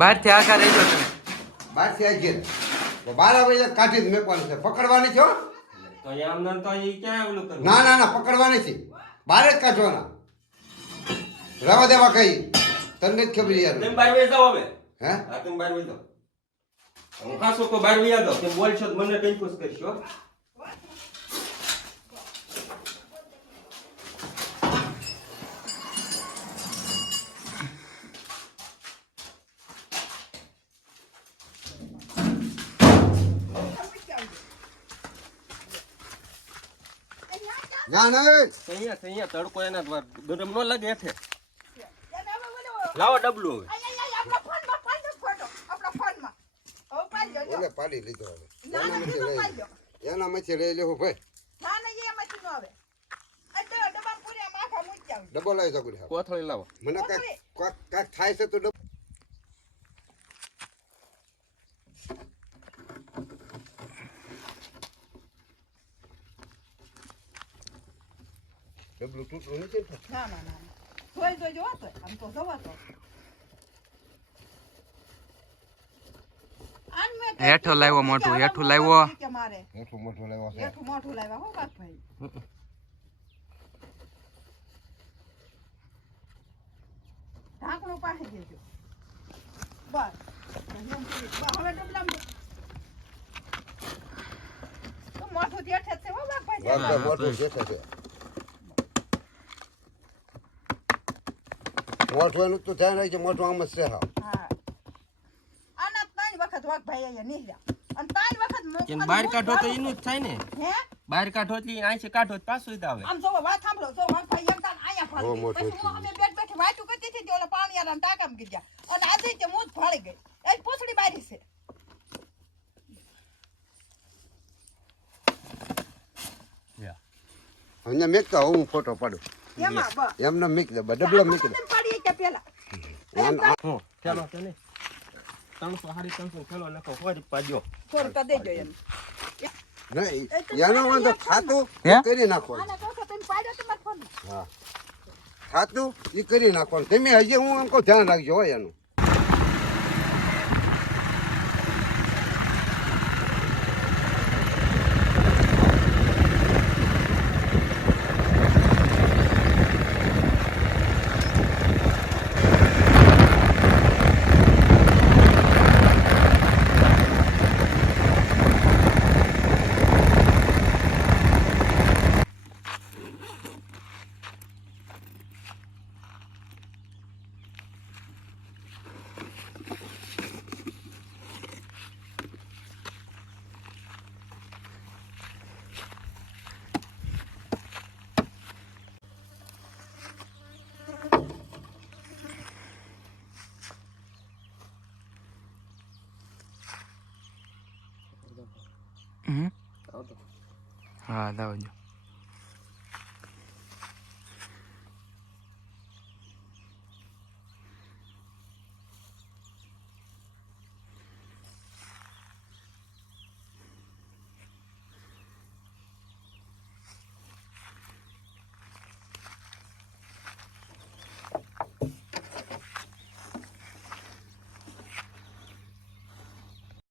બહાર થી આખા રહેજો તમે. બહાર થી આવી ગયા 12 વાગે કાઢી જ મેકવાની છે. પકડવાની છે હો. તો એમ ન તો ઈ ક્યાં ઓલું કરવું? ના ના ના પકડવાની છે. બહાર જ કાઢવાના. રવા દેવા કઈ તને જ ખબર યાર. તમે બહાર વઈ જાઓ હવે. હે હા તમે બહાર વઈ જાઓ. હું ખાસો કો બહાર વઈ જાઓ. તમે બોલશો તો મને કન્ફ્યુઝ કરશો. ના ના અહીંયા તડકો એના ગરમ ન લાગે એઠે. લાવો ડબલું હવે. ઓલે પાડી લીધો હવે એના માંથી લઈ લેવું ભાઈ. ડબો લાવી શકું કોથળી લાવો. મને કાંઈક થાય છે તો ડબલું તૂટલું નથી. ના ના ના જોઈ જોઈ જોવા તો આમ તો જોવા તો હેઠો લાવ્યો મોટું હેઠું લાવ્યો. કે મારે મોટું મોટું લેવા છે. હેઠું મોટું લાવ્યા હો બાપ ભાઈ. ઢાંકણું પાસે દેજો બસ હવે ડબલામાં તો મોટું જેઠે છે હો બાપ ભાઈ. મોટું જેઠે છે. મોટું એનું તો ધ્યાન રાખજે. મોટું આમ જ છે. હા હા આના 3 વખત વાઘ ભાઈ અહીંયા નીકળ્યા અને 3 વખત કેમ બહાર કાઢો તો એનું જ થાય ને. હે બહાર કાઢો એટલે આંચે કાઢો તો પાછું જ આવે. આમ જો વાત સાંભળો જો વાઘ ભાઈ એકદમ આયા ફાળી ગઈ. પછી હું અમે બેઠ બેઠી વાતું કરતી હતી ઓલા પાણીયાના ટાંકામાં ગઈ અને આજે તે મૂત ફાળી ગઈ. એ પૂછડી બારી છે. અહીંયા મેકતા હું ફોટો પાડું. એમાં બસ એમને મેક દે ડબલા મેક દે. પાડીએ કે પેલા હો ચાલો તને 300 350 કિલો લખો હોય પાડ્યો. થોડું તો દેજો એમ નહીં એનો વાંધો ખાતું કરી નાખવાનું. આના કહો તમે પાડ્યો તમાર ફોન. હા ખાતું એ કરી નાખવાનું. તમે હજી હું આમ કહું ધ્યાન રાખજો હોય એનું. હા લાવજો.